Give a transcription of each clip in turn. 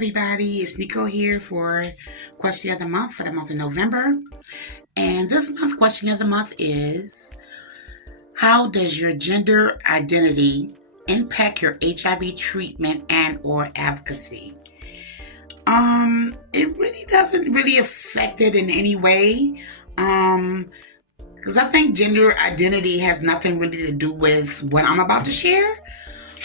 everybody, it's Niko here for question of the month for the month of November. And this month question of the month is, how does your gender identity impact your HIV treatment and or advocacy? It really doesn't really affect it in any way. Because I think gender identity has nothing really to do with what I'm about to share.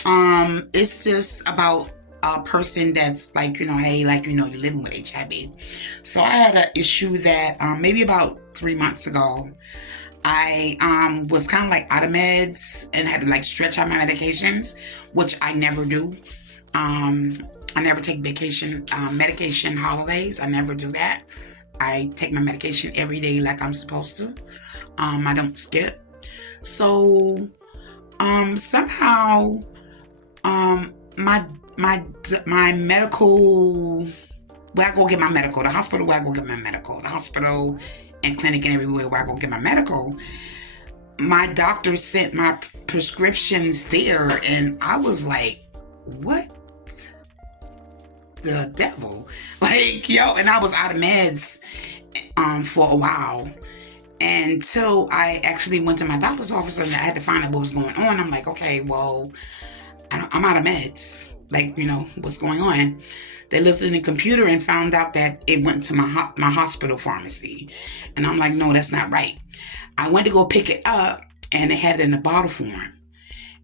It's just about a person that's like, hey, like, you're living with HIV. So I had an issue that maybe about 3 months ago. I was kind of like out of meds and had to like stretch out my medications, which I never do. I never take medication holidays. I never do that. I take my medication every day like I'm supposed to. I don't skip. So somehow my medical, where I go get my medical, the hospital where I go get my medical, the hospital and clinic and everywhere where I go get my medical, my doctor sent my prescriptions there, and I was like, what the devil? Like, and I was out of meds for a while until I actually went to my doctor's office and I had to find out what was going on. I'm like, okay, well, I'm out of meds. Like, what's going on? They looked in the computer and found out that it went to my hospital pharmacy. And I'm like, no, that's not right. I went to go pick it up and they had it in a bottle form.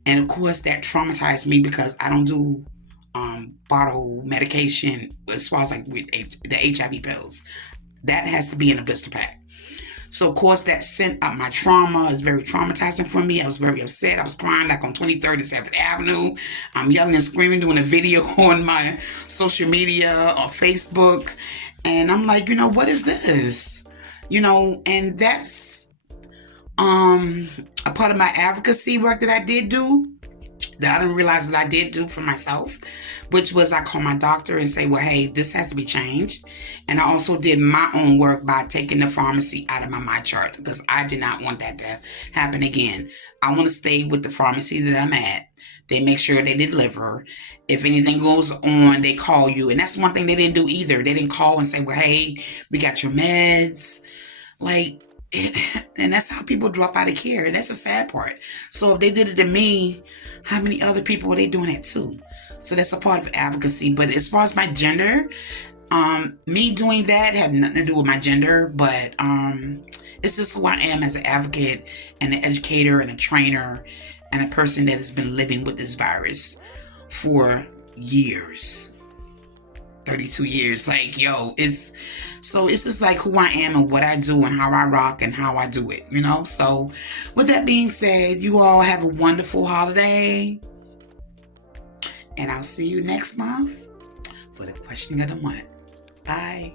And of course that traumatized me because I don't do bottle medication as far as like with the HIV pills. That has to be in a blister pack. So, of course, that sent up my trauma. It's very traumatizing for me. I was very upset. I was crying like on 23rd and 7th Avenue. I'm yelling and screaming, doing a video on my social media or Facebook. And I'm like, what is this? And that's a part of my advocacy work that I did do, that I didn't realize that I did do for myself, which was I called my doctor and say, well, hey, this has to be changed. And I also did my own work by taking the pharmacy out of my chart because I did not want that to happen again. I want to stay with the pharmacy that I'm at. They make sure they deliver. If anything goes on, they call you. And that's one thing they didn't do either. They didn't call and say, well, hey, we got your meds. And that's how people drop out of care. And that's the sad part. So if they did it to me, how many other people are they doing it to? So that's a part of advocacy. But as far as my gender, me doing that had nothing to do with my gender, but it's just who I am as an advocate and an educator and a trainer and a person that has been living with this virus for years. 32 years. It's just like who I am and what I do and how I rock and how I do it, So with that being said, you all have a wonderful holiday. And I'll see you next month for the question of the month. Bye.